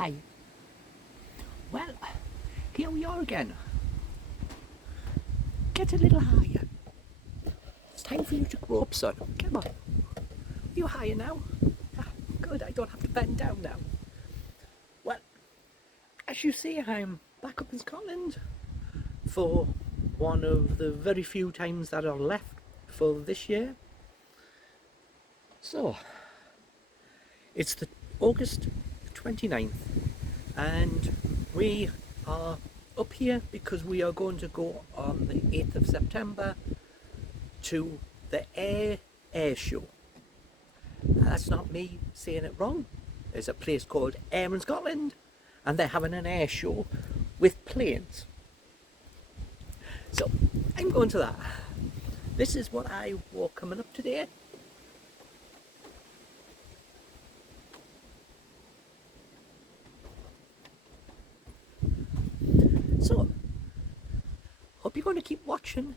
Hi. Well, here we are again. Get a little higher. It's time for you to grow up, son. Come on. Are you higher now? Ah, good, I don't have to bend down now. Well, as you see, I'm back up in Scotland for one of the very few times that are left for this year. So, it's the August 29th and we are up here because we are going to go on the 8th of September to the Ayr Air show. That's not me saying it wrong. There's a place called Ayr in Scotland and they're having an air show with planes. So I'm going to that. This is what I wore coming up today. So, hope you're going to keep watching